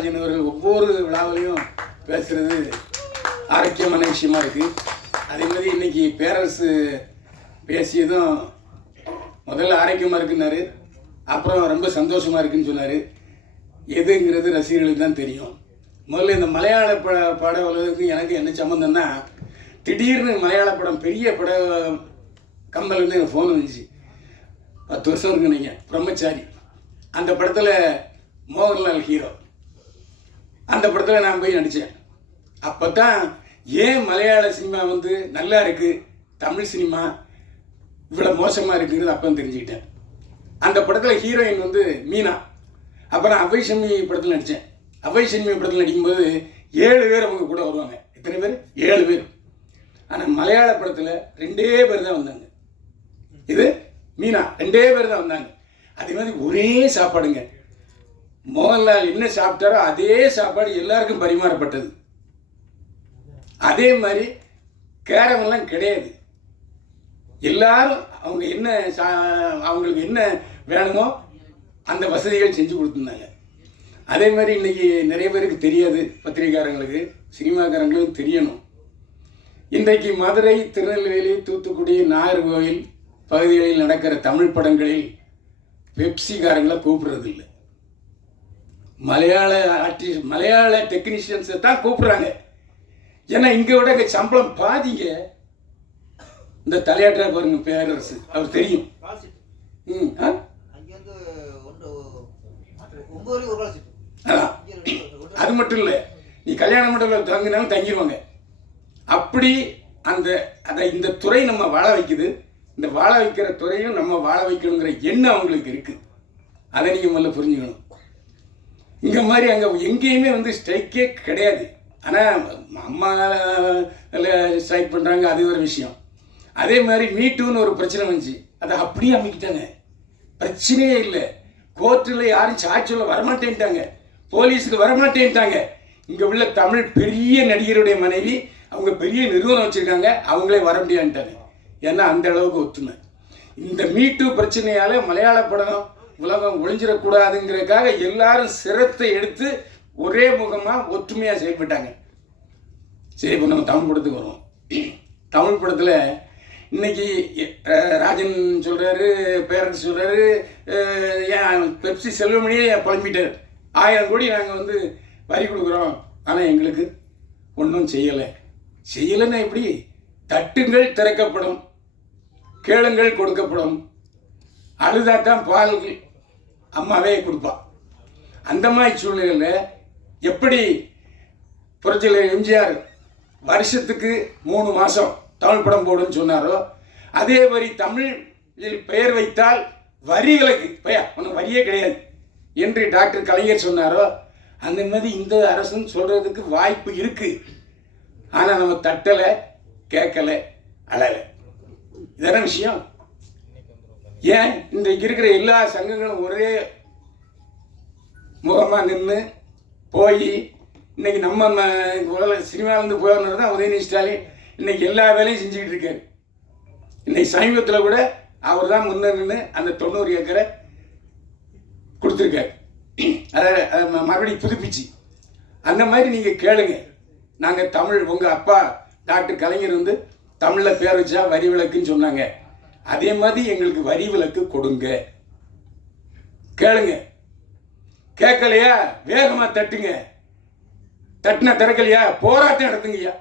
நடராஜன் அவர்கள் ஒவ்வொரு விழாவிலையும் பேசுறது ஆரோக்கியமான விஷயமா இருக்கு. அதே மாதிரி இன்னைக்கு பேரரசு பேசியதும் முதல்ல ஆரோக்கியமாக இருக்குன்னாரு. அப்புறம் ரொம்ப சந்தோஷமாக இருக்குன்னு சொன்னார். எதுங்கிறது ரசிகர்களுக்கு தான் தெரியும். முதல்ல இந்த மலையாள பட பட உலகத்துக்கு எனக்கு என்ன சம்மந்தம்னா திடீர்னு மலையாள படம் பெரிய பட கம்பல்லேருந்து எனக்கு ஃபோன் வந்துச்சு. பத்து வருஷம் இருக்குன்னு நீங்கள் பிரம்மச்சாரி. அந்த படத்தில் மோகன்லால் ஹீரோ அந்த படத்தில் நான் போய் நடித்தேன் அப்போ தான் ஏன் மலையாள சினிமா வந்து நல்லா இருக்குது தமிழ் சினிமா இவ்வளோ மோசமாக இருக்குங்கிறது அப்போ தெரிஞ்சுக்கிட்டேன். அந்த படத்தில் ஹீரோயின் வந்து மீனா. அப்புறம் அவை சம்மி படத்தில் நடித்தேன் அவை சம்மி படத்தில் நடிக்கும்போது ஏழு பேர் அவங்க கூட வருவாங்க. எத்தனை பேர்? ஏழு பேர். ஆனால் மலையாள படத்தில் ரெண்டே பேர் தான் வந்தாங்க. இது மீனா. ரெண்டே பேர் தான் வந்தாங்க. அதே மாதிரி ஒரே சாப்பாடுங்க. மோகன்லால் என்ன சாப்பிட்டாரோ அதே சாப்பாடு எல்லாருக்கும் பரிமாறப்பட்டது. அதே மாதிரி கேரமெல்லாம் கிடையாது. எல்லாரும் அவங்க என்ன சா- அவங்களுக்கு என்ன வேணுமோ அந்த வசதிகள் செஞ்சு கொடுத்துருந்தாங்க. அதே மாதிரி இன்னைக்கு நிறைய பேருக்கு தெரியாது பத்திரிகாரங்களுக்கு சினிமாக்காரங்களுக்கு தெரியணும். இன்றைக்கு மதுரை திருநெல்வேலி தூத்துக்குடி நாகர்கோவில் பகுதிகளில் நடக்கிற தமிழ் படங்களில் பெப்சிக்காரங்களை கூப்பிடுறதில்லை. மலையாள ஆர்டிஸ்ட் மலையாள டெக்னீஷியன்ஸை தான் கூப்பிடுறாங்க. ஏன்னா இங்கே விட இங்க சம்பளம் பாதிங்க. இந்த தலையாட்டுற பாருங்க பேரரசு. அவர் தெரியும். ம் ஆ? அது மட்டும் இல்லை நீ கல்யாண மண்டபத்தில் தங்கினாலும் தங்கிடுவாங்க அப்படி அந்த அதை இந்த துறை நம்ம வாழ வைக்குது. இந்த வாழ வைக்கிற துறையும் நம்ம வாழ வைக்கணுங்கிற எண்ணம் அவங்களுக்கு இருக்கு. அதை நீங்கள் முதல்ல புரிஞ்சுக்கணும். இங்கே மாதிரி அங்கே எங்கேயுமே வந்து ஸ்ட்ரைக்கே கிடையாது. ஆனால் அம்மா ஸ்ட்ரைக் பண்ணுறாங்க அது ஒரு விஷயம். அதே மாதிரி மீட்டுன்னு ஒரு பிரச்சனை வந்துச்சு. அதை அப்படியே அமைக்கிட்டாங்க. பிரச்சனையே இல்லை. கோர்ட்டில் யாரும் சாட்சியில் வரமாட்டேன்ட்டாங்க. போலீஸுக்கு வரமாட்டேன்ட்டாங்க. இங்கே உள்ள தமிழ் பெரிய நடிகருடைய மனைவி அவங்க பெரிய நிறுவனம் வச்சுருக்காங்க. அவங்களே வர முடியான்ட்டாங்க ஏன்னா அந்த அளவுக்கு ஒத்துமை. இந்த மீட்டு பிரச்சனையால் மலையாள படம் உலகம் ஒளிஞ்சிடக்கூடாதுங்கிறதுக்காக எல்லாரும் சிரத்தை எடுத்து ஒரே முகமாக ஒற்றுமையாக செயல்பட்டாங்க. சரி இப்போ நம்ம தமிழ் படத்துக்கு வருவோம். தமிழ் படத்தில் இன்னைக்கு ராஜன் சொல்கிறாரு பேரண்ட்ஸ் சொல்கிறாரு ஏன் பெப்சி செல்வமணியே புலம்பிட்டார். ஆயிரம் கோடி நாங்கள் வந்து வரி கொடுக்குறோம். ஆனால் எங்களுக்கு ஒன்றும் செய்யலை. செய்யலைன்னா எப்படி? தட்டுங்கள் திறக்கப்படும் கேளுங்கள் கொடுக்கப்படும் அழுதாத்தான் பால் அம்மாவே கொடுப்பா. அந்த மாதிரி சூழ்நிலையில் எப்படி புரட்சியில் எம்ஜிஆர் வருஷத்துக்கு மூணு மாதம் தமிழ் படம் போடுன்னு சொன்னாரோ அதே மாதிரி தமிழில் பெயர் வைத்தால் வரிகளுக்கு பையா உனக்கு வரியே கிடையாது என்று டாக்டர் கலைஞர் சொன்னாரோ அந்த மாதிரி இந்த அரசுன்னு சொல்கிறதுக்கு வாய்ப்பு இருக்குது ஆனால் நம்ம தட்டலை கேட்கலை அழலை. இதான விஷயம்? ஏன் இன்றைக்கு இருக்கிற எல்லா சங்கங்களும் ஒரே முகமாக நின்று போய் இன்றைக்கி நம்ம உலக சினிமாவிலேருந்து போகிறவர் தான் உதயநிதி ஸ்டாலின். இன்றைக்கி எல்லா வேலையும் செஞ்சுக்கிட்டு இருக்காரு. இன்றைக்கி சமீபத்தில் கூட அவர் தான் முன்ன நின்று அந்த தொண்ணூறு ஏக்கரை கொடுத்துருக்காரு. அதை அதை ம- மறுபடியும் புதுப்பிச்சு. அந்த மாதிரி நீங்கள் கேளுங்க. நாங்கள் தமிழ் உங்கள் அப்பா டாக்டர் கலைஞர் வந்து தமிழில் பேர் வச்சா வரி விளக்குன்னு சொன்னாங்க. அதே மாதிரி எங்களுக்கு வரி விலக்கு கொடுங்க. கேளுங்க. கேட்கலையா? வேகமாக தட்டுங்க. தட்டினா திறக்கலையா? போராட்டம் நடத்துங்கய்யா.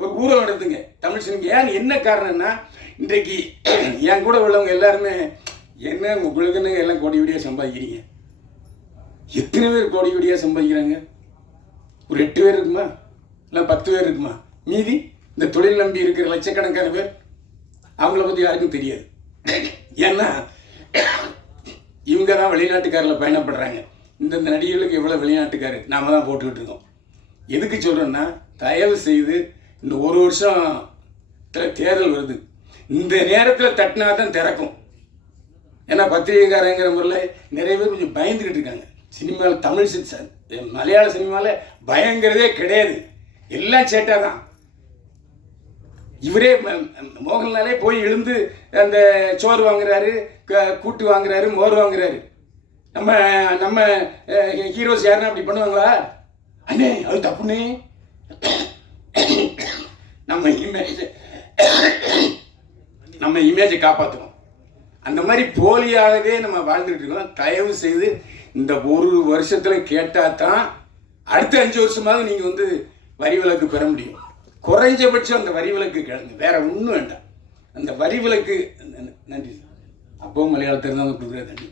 ஒரு ஊரம் நடத்துங்க. தமிழ் சினிமா ஏன் என்ன காரணம்னா இன்றைக்கு என் கூட உள்ளவங்க எல்லாருமே என்ன உங்களுக்குன்னு எல்லாம் கோடி கோடியாக சம்பாதிக்கிறீங்க? எத்தனை பேர் கோடி கோடியாக சம்பாதிக்கிறாங்க? ஒரு எட்டு பேர் இருக்குமா? இல்லை பத்து பேர் இருக்குமா? மீதி இந்த தொழில் நம்பி இருக்கிற லட்சக்கணக்கான பேர் அவங்கள பற்றி யாருக்கும் தெரியாது. ஏன்னா இவங்க தான் வெளிநாட்டுக்காரில் பயணப்படுறாங்க. இந்தந்த நடிகர்களுக்கு எவ்வளோ வெளிநாட்டுக்காரு? நாம தான் போட்டுக்கிட்டு இருக்கோம். எதுக்கு சொல்கிறேன்னா தயவு செய்து இந்த ஒரு வருஷம் தேர்தல் வருது. இந்த நேரத்தில் தட்டினா தான் திறக்கும். ஏன்னா பத்திரிகைக்காரங்கிற முறையில் நிறைய பேர் கொஞ்சம் பயந்துக்கிட்டு இருக்காங்க. சினிமாவில் தமிழ் சி- மலையாள சினிமாவில் பயங்கிறதே கிடையாது. எல்லாம் சேட்டாக தான். இவரே ம- மோகன்லாலே போய் எழுந்து அந்த சோறு வாங்குறாரு க- கூட்டு வாங்குறாரு மோர் வாங்குறாரு. நம்ம நம்ம ஹீரோஸ் யாருன்னா அப்படி பண்ணுவாங்களா? அண்ணே அது தப்புண்ணே. நம்ம இமேஜ் நம்ம இமேஜை காப்பாற்றணும் அந்த மாதிரி போலியாகவே நம்ம வாழ்ந்துட்டு இருக்கோம். தயவு செய்து இந்த ஒரு வருஷத்தில் கேட்டால் தான் அடுத்த அஞ்சு வருஷமாவது நீங்கள் வந்து வரி விலக்கு பெற முடியும். குறைஞ்சபட்சம் அந்த வரி விலக்கு கேளுங்க வேற ஒன்றும் வேண்டாம். அந்த வரி விலக்கு நன்றி சார். அப்பவும் மலையாளத்தில் தான் கொடுக்குற தண்ணி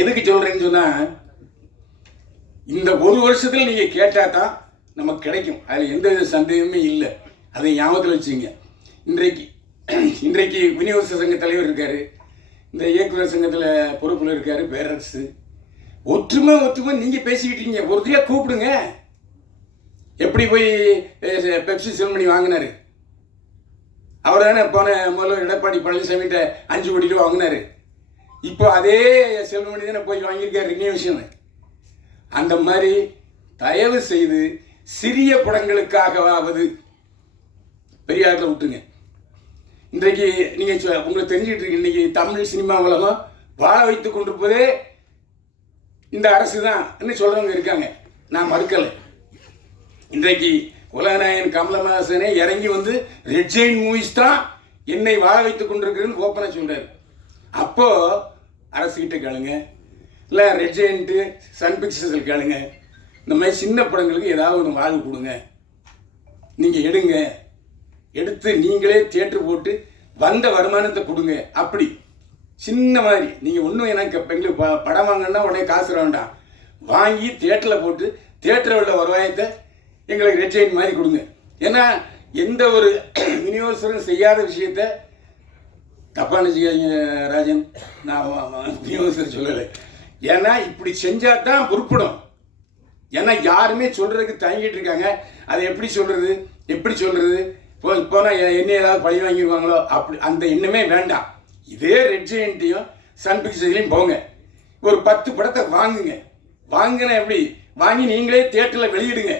எதுக்கு சொல்றேன்னு சொன்னா இந்த ஒரு வருஷத்துல நீங்க கேட்டா தான் நமக்கு கிடைக்கும். அதுல எந்த வித சந்தேகமே இல்லை. அதை ஞாபகத்தில் வச்சுங்க இன்றைக்கு இன்றைக்கு விநியோக சங்க தலைவர் இருக்காரு. இந்த இயக்குநர் சங்கத்தில் பொறுப்பில் இருக்காரு பேரரசு. ஒற்றுமை ஒற்றுமை நீங்க பேசிக்கிட்டீங்க ஒருத்தையா கூப்பிடுங்க. எப்படி போய் பெப்சி செல்மணி வாங்கினாரு? அவர் தானே போன முதல்வர் எடப்பாடி பழனிசாமிகிட்ட அஞ்சு கோடி ரூபா வாங்கினாரு. இப்போ அதே செல்வமணி தானே போய் வாங்கியிருக்காரு. ரினியூவேஷன் அந்த மாதிரி தயவு செய்து சிறிய படங்களுக்காகவாவது பெரியாரில் விட்டுருங்க. இன்றைக்கு நீங்கள் சொ- உங்களுக்கு தெரிஞ்சுக்கிட்டு இருக்கு. இன்றைக்கி தமிழ் சினிமா உலகம் வாழ வைத்து கொண்டிருப்பதே இந்த அரசு தான் சொல்கிறவங்க இருக்காங்க. நான் மறுக்கலை. இன்றைக்கு உலகநாயகன் கமலஹாசனே இறங்கி வந்து ரெட்ஜைன் மூவிஸ் தான் என்னை வாழ வைத்துக் கொண்டிருக்கிறேன்னு ஓப்பனாக சொல்றாரு. அப்போ அரசுகிட்ட கேளுங்க. இல்லை ரெட் ஜெயின்ட்டு சன் பிக்சர்ஸில் கேளுங்க. இந்த மாதிரி சின்ன படங்களுக்கு ஏதாவது ஒன்று வாழ்வு கொடுங்க. நீங்கள் எடுங்க. எடுத்து நீங்களே தேட்ரு போட்டு வந்த வருமானத்தை கொடுங்க. அப்படி. சின்ன மாதிரி. நீங்கள் ஒன்றும் எனக்கு இப்போ எங்களுக்கு ப- படம் வாங்கினா உடனே காசு வேண்டாம். வாங்கி தேட்டரில் போட்டு தேட்டரில் உள்ள வருவாயத்தை எங்களுக்கு ரெட் மாதிரி கொடுங்க. ஏன்னா எந்த ஒரு விநியோகஸ்தரும் செய்யாத விஷயத்த தப்பாக நினச்சிக்காதீங்க ராஜன். நான் வ- விநியோகஸ்தர் சொல்லலை. ஏன்னா இப்படி செஞ்சால் தான் உருப்படும் ஏன்னா யாருமே சொல்கிறதுக்கு தயங்கிட்டு இருக்காங்க. அதை எப்படி சொல்கிறது எப்படி சொல்கிறது போ போனால் என்ன ஏதாவது பழி வாங்கிடுவாங்களோ? அப்படி அந்த எண்ணமே வேண்டாம். இதே ரெட் ஜெயண்ட்டையும் சன் பிக்சர்ஸ்லையும் போங்க. ஒரு பத்து படத்தை வாங்குங்க. வாங்கின எப்படி? வாங்கி நீங்களே தியேட்டரில் வெளியிடுங்க.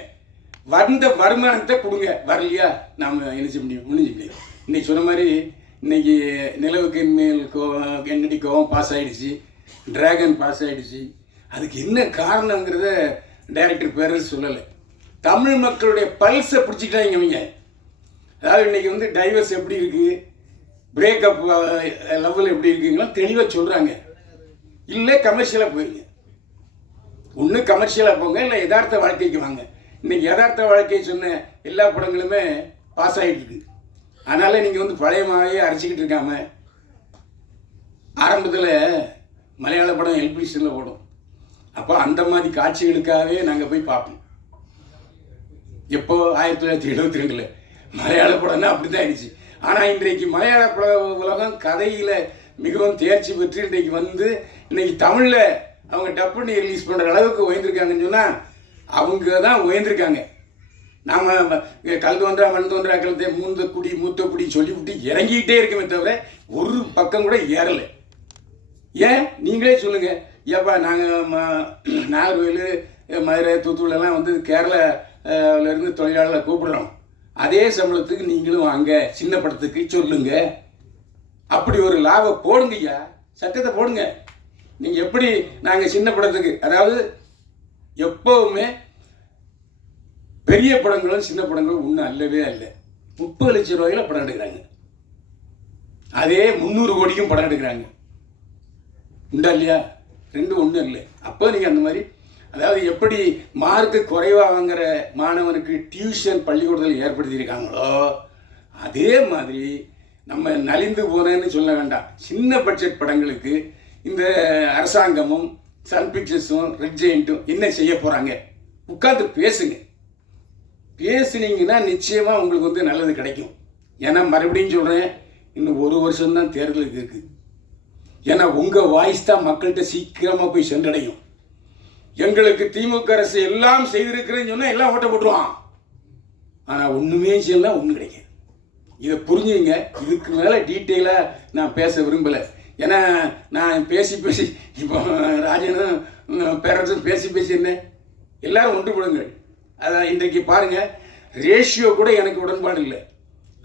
வந்த வருமானத்தை கொடுங்க. வரலையா? நாம் என்ன செய்ய முடியும்? முடிஞ்சு முடியும் இன்னைக்கு சொன்ன மாதிரி இன்னைக்கு நிலவுக்கு மேல் கோ கென்னடி கோவம் பாஸ் ஆகிடுச்சு டிராகன் பாஸ் ஆகிடுச்சு அதுக்கு என்ன காரணங்கிறத டைரக்டர் பேர் சொல்லலை. தமிழ் மக்களுடைய பல்ஸை பிடிச்சிக்கிட்டாங்க இவங்க. அதாவது இன்னைக்கு வந்து டைவர்ஸ் எப்படி இருக்குது பிரேக்கப் லெவல் uh, எப்படி இருக்கீங்களோ தெளிவாக சொல்கிறாங்க இல்லை கமர்ஷியலாக போயிருங்க ஒன்று கமர்ஷியலாக போங்க இல்லை யதார்த்த வாழ்க்கைக்கு வாங்க. இன்னைக்கு யதார்த்த வாழ்க்கையை சொன்ன எல்லா படங்களுமே பாஸ் ஆகிட்டு இருக்கு அதனால் நீங்கள் வந்து பழைய மாவையே அரைச்சிக்கிட்டு இருக்காம ஆரம்பத்தில் மலையாள படம் எல்பிசியில் ஓடும். அப்போ அந்த மாதிரி காட்சிகளுக்காகவே நாங்கள் போய் பார்ப்போம். எப்போ? ஆயிரத்தி தொள்ளாயிரத்தி எழுபத்தி ரெண்டில். மலையாள படம்னா அப்படி தான் ஆயிடுச்சு. ஆனால் இன்றைக்கு மலையாள பட உலகம் கதையில் மிகவும் தேர்ச்சி பெற்று இன்றைக்கு வந்து இன்றைக்கி தமிழில் அவங்க டப்புன்னு ரிலீஸ் பண்ணுற அளவுக்கு உயர்ந்திருக்காங்கன்னு சொன்னால் அவங்க தான் உயர்ந்திருக்காங்க. நாம் கல் தோன்றா மண் தோன்றா கழுத்தை மூந்த குடி மூத்த குடி சொல்லிவிட்டு இறங்கிக்கிட்டே இருக்குமே தவிர ஒரு பக்கம் கூட ஏறலை. ஏன்? நீங்களே சொல்லுங்கள் ஏப்பா நாங்கள் நாகர்கோயில் மதுரை தூத்துக்குடிலாம் வந்து கேரளாவிலேருந்து தொழிலாளர்களை கூப்பிடுறோம். அதே சம்பளத்துக்கு நீங்களும் வாங்க. சின்ன படத்துக்கு சொல்லுங்க. அப்படி ஒரு லாபம் போடுங்க ஐயா சட்டத்தை போடுங்க. நீங்கள் எப்படி நாங்கள் சின்ன படத்துக்கு அதாவது எப்போவுமே பெரிய படங்களும் சின்ன படங்களும் ஒன்றும் அல்லவே அல்ல. முப்பது லட்சம் ரூபாயில படம் எடுக்கிறாங்க. அதே முந்நூறு கோடிக்கும் படம் எடுக்கிறாங்க. உண்டா இல்லையா? ரெண்டும் ஒன்றும் இல்லை. அப்போ நீங்கள் அந்த மாதிரி அதாவது எப்படி மார்க்கு குறைவாக வாங்குற மாணவனுக்கு டியூஷன் பள்ளிக்கூடத்தில் ஏற்படுத்தியிருக்காங்களோ அதே மாதிரி நம்ம நலிந்து போனேன்னு சொல்ல வேண்டாம். சின்ன பட்ஜெட் படங்களுக்கு இந்த அரசாங்கமும் சன் பிக்சர்ஸும் ரெட் ஜெயிண்ட்டும் என்ன செய்ய போகிறாங்க உட்காந்து பேசுங்க. பேசுனீங்கன்னா நிச்சயமாக உங்களுக்கு வந்து நல்லது கிடைக்கும். ஏன்னா மறுபடியும் சொல்கிறேன் இன்னும் ஒரு வருஷம்தான் தேர்தலுக்கு இருக்குது ஏன்னா உங்கள் வாய்ஸ் தான் மக்கள்கிட்ட சீக்கிரமாக போய் சென்றடையும். எங்களுக்கு திமுக அரசு எல்லாம் செய்திருக்கிறேன்னு சொன்னால் எல்லாம் ஓட்ட போட்டுருவான். ஆனால் ஒன்றுமே செய்யலாம் ஒன்றும் கிடைக்காது இதை புரிஞ்சுங்க. இதுக்கு மேலே டீட்டெயிலாக நான் பேச விரும்பலை. ஏன்னா நான் பேசி பேசி இப்போ ராஜனும் பேரரசும் பேசி பேசி என்ன? எல்லாரும் ஒன்றுபடுங்கள் அதான் இன்றைக்கு பாருங்கள் ரேஷியோ கூட எனக்கு உடன்பாடு இல்லை.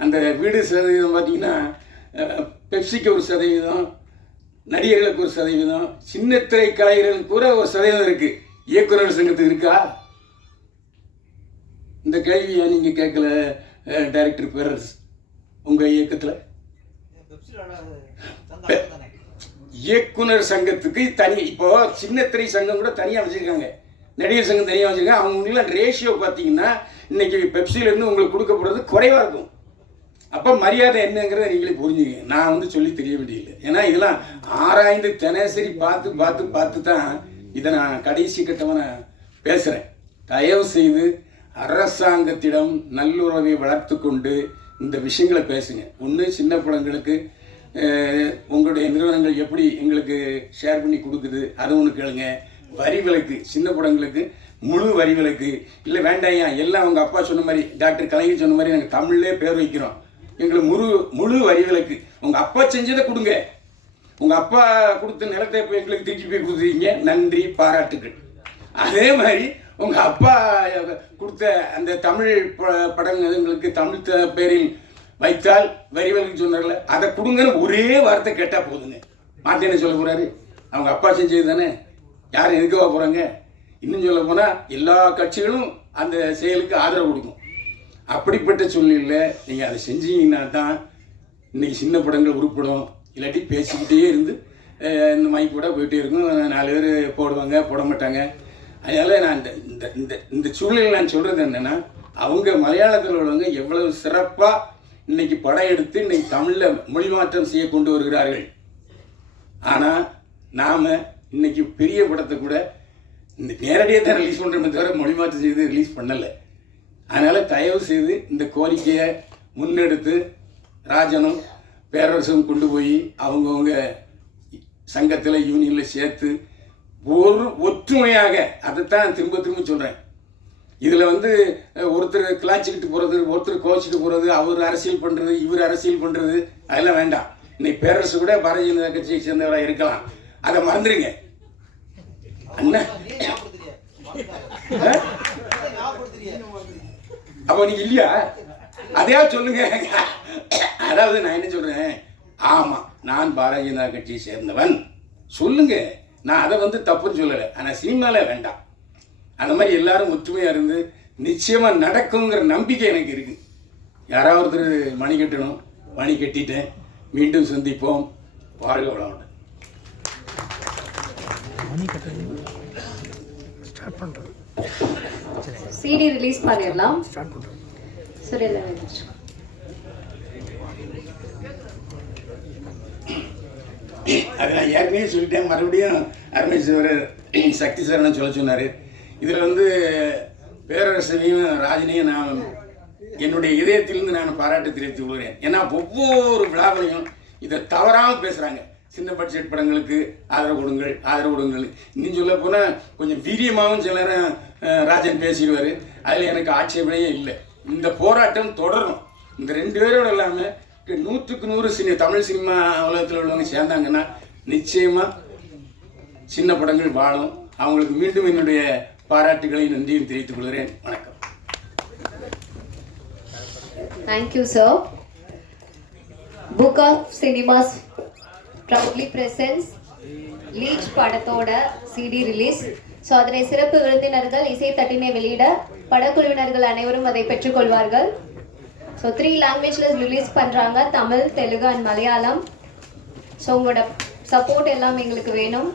அந்த வீடு சதவீதம் பார்த்தீங்கன்னா பெப்சிக்கு ஒரு சதவீதம் நடிகர்களுக்கு ஒரு சதவீதம் சின்னத்திரை கலைஞர்களுக்கு கூட ஒரு சதவீதம் இருக்குது இயக்குனர் சங்கத்துக்கு இருக்கா? இந்த கேள்வியை நீங்க கேட்கல டைரக்டர் பேரரசு உங்க இயக்கத்துல? இயக்குனர் சங்கத்துக்கு தனி இப்போ சின்னத்திரை சங்கம் கூட தனியாக வச்சுருக்காங்க. நடிகர் சங்கம் தனியாக வச்சுருக்காங்க. அவங்களுக்குலாம் ரேஷியோ பார்த்தீங்கன்னா இன்னைக்கு பெப்சிலேருந்து உங்களுக்கு கொடுக்கப்படுறது குறைவாக இருக்கும். அப்போ மரியாதை என்னங்கிறத நீங்களே புரிஞ்சுங்க நான் வந்து சொல்லி தெரிய வேண்டியதில்லை. ஏன்னா இதெல்லாம் ஆராய்ந்து தினசரி பார்த்து பார்த்து பார்த்து தான் இதை நான் கடைசி கட்டமாக நான் பேசுகிறேன் தயவு செய்து அரசாங்கத்திடம் நல்லுறவை வளர்த்து கொண்டு இந்த விஷயங்களை பேசுங்க. ஒன்று சின்ன படங்களுக்கு உங்களுடைய நிறுவனங்கள் எப்படி எங்களுக்கு ஷேர் பண்ணி கொடுக்குது அது ஒன்று கேளுங்க. வரி விலக்கு சின்ன படங்களுக்கு முழு வரி விலக்கு. இல்லை வேண்டாயா எல்லாம் அவங்க அப்பா சொன்ன மாதிரி டாக்டர் கலைஞர் சொன்ன மாதிரி நாங்கள் தமிழ்லே பேர் வைக்கிறோம். எங்களுக்கு முழு முழு வரி விலக்கு. உங்கள் அப்பா செஞ்சதை கொடுங்க. உங்கள் அப்பா கொடுத்த நிலத்தை இப்போ எங்களுக்கு திருச்சி போய் கொடுத்துருக்கீங்க. நன்றி பாராட்டுகள் அதே மாதிரி உங்கள் அப்பா கொடுத்த அந்த தமிழ் ப- படங்களுக்கு தமிழ் பேரில் வைத்தால் வரி சொன்னார்ல அதை கொடுங்கன்னு ஒரே வார்த்தை கேட்டால் போதுங்க. மாற்றி என்ன சொல்ல போகிறாரு அவங்க அப்பா செஞ்சது தானே? யார் எதுக்கவா போகிறாங்க இன்னும் சொல்ல போனால் எல்லா கட்சிகளும் அந்த செயலுக்கு ஆதரவு கொடுக்கும். அப்படிப்பட்ட சூழ்நிலையில் நீங்கள் அதை செஞ்சீங்கன்னா தான் இன்றைக்கி சின்ன படங்கள் உருப்படும். இல்லாட்டி பேசிக்கிட்டே இருந்து இந்த மைக் கூட போயிட்டே இருக்கும். நாலு பேர் போடுவாங்க போட மாட்டாங்க. அதனால் நான் இந்த இந்த இந்த இந்த சூழ்நிலையில் நான் சொல்கிறது என்னென்னா அவங்க மலையாளத்தில் உள்ளவங்க எவ்வளவு சிறப்பாக இன்னைக்கு படம் எடுத்து இன்னைக்கு தமிழில் மொழி மாற்றம் செய்ய கொண்டு வருகிறார்கள். ஆனால் நாம் இன்னைக்கு பெரிய படத்தை கூட இந்த நேரடியாக தான் ரிலீஸ் பண்ணுறோமே தவிர மொழி மாற்றம் செய்து ரிலீஸ் பண்ணலை. அதனால் தயவு செய்து இந்த கோரிக்கையை முன்னெடுத்து ராஜனும் பேரரசும் கொண்டு போய் அவங்கவுங்க சங்கத்தில் யூனியனில் சேர்த்து ஒரு ஒற்றுமையாக அதைத்தான் திரும்ப திரும்ப சொல்கிறேன் இதில் வந்து ஒருத்தர் கிளாச்சிக்கிட்டு போகிறது ஒருத்தர் கோச்சிட்டு போகிறது அவர் அரசியல் பண்ணுறது இவர் அரசியல் பண்ணுறது அதெல்லாம் வேண்டாம். இன்னைக்கு பேரரசு கூட பாரதிய ஜனதா கட்சியை சேர்ந்தவராக இருக்கலாம். அதை மறந்துடுங்க. அண்ணன் அப்போ நீங்க இல்லையா? அதையாவது சொல்லுங்க? அதாவது நான் என்ன சொல்றேன்? ஆமா நான் பாரதிய ஜனதா கட்சியை சேர்ந்தவன். சொல்லுங்க. நான் அதை வந்து தப்புன்னு சொல்லலை. ஆனால் சினிமால வேண்டாம். அந்த மாதிரி எல்லாரும் ஒற்றுமையா இருந்து நிச்சயமா நடக்குங்கிற நம்பிக்கை எனக்கு இருக்கு. யாராவது ஒருத்தர் மணி கட்டணும் மணி கட்டிட்டேன் மீண்டும் சந்திப்போம். வாழ்க வளமுடன் சிடி ரிலீஸ் பண்ணிடலாம். சுரேந்திரன் அதை நான் ஏற்கனவே சொல்லிட்டேன் மறுபடியும் அருணேஸ்வரர் சக்தி சார் சொல்ல சொன்னார் இதில் வந்து பேரரசனையும் ராஜனையும் நான் என்னுடைய இதயத்திலிருந்து நான் பாராட்டு தெரிவித்துக் கொள்கிறேன் ஏன்னா ஒவ்வொரு விழாவிலையும் இதை தவறாமல் பேசுகிறாங்க சின்ன பட்ஜெட் படங்களுக்கு ஆதரவு கொடுங்கள் ஆதரவு கொடுங்கள் இன்னும் சொல்ல போனால் கொஞ்சம் வீரியமாகவும் சில நேரம் ராஜன் பேசிடுவார் அதில் எனக்கு ஆட்சேபனையே இல்லை இந்த போராட்டம் தொடரும். இந்த ரெண்டு பேரோட இல்லாமல் நூற்றுக்கு நூறு சினி தமிழ் சினிமா உலகத்தில் உள்ளவங்க சேர்ந்தாங்கன்னா நிச்சயமாக சின்ன படங்கள் வாழும். அவங்களுக்கு மீண்டும் என்னுடைய பாராட்டுகளையும் நன்றியும் தெரிவித்துக் கொள்கிறேன். வணக்கம். Thank you sir Book of Cinemas proudly presents Leech படத்தோட சிடி ரிலீஸ் ஸோ அதனை சிறப்பு விருந்தினர்கள் இசை தட்டினை வெளியிட படக்குழுவினர்கள் அனைவரும் அதை பெற்றுக்கொள்வார்கள். ஸோ த்ரீ லாங்குவேஜில் ரிலீஸ் பண்ணுறாங்க தமிழ் தெலுங்கு அண்ட் மலையாளம். ஸோ உங்களோட சப்போர்ட் எல்லாம் எங்களுக்கு வேணும்.